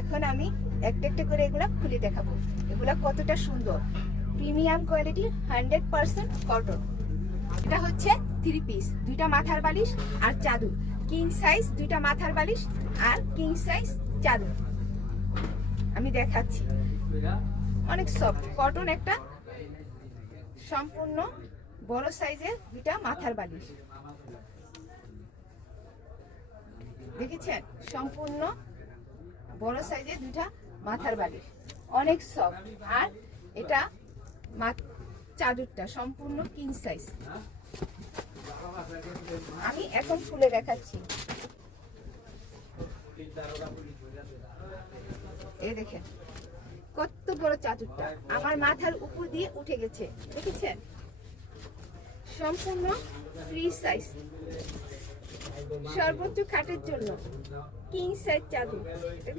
এখন আমি একটা একটা করে এগুলা খুলে দেখাবো, এগুলা কতটা সুন্দর। Premium quality, 100% cotton. এটা হচ্ছে 3 পিস, 2টা মাথার বালিশ আর চাদর। কিং সাইজ 2টা মাথার বালিশ আর কিং সাইজ চাদর। আমি দেখাচ্ছি, অনেক সফট কটন। একটা সম্পূর্ণ বড় সাইজের 2টা মাথার বালিশ, দেখেছেন? সম্পূর্ণ বড় সাইজের 2টা মাথার বালিশ, অনেক সফট। আর এটা চাদরটা সম্পূর্ণ কিং সাইজ। আমি এখন খুলে দেখাচ্ছি। এই দেখেন কত বড় চাদরটা, আমার মাথার উপর দিয়ে উঠে গেছে, দেখেছেন? সম্পূর্ণ ফ্রি সাইজ, সর্বোচ্চ খাটের জন্য কিং সাইজ চাদর।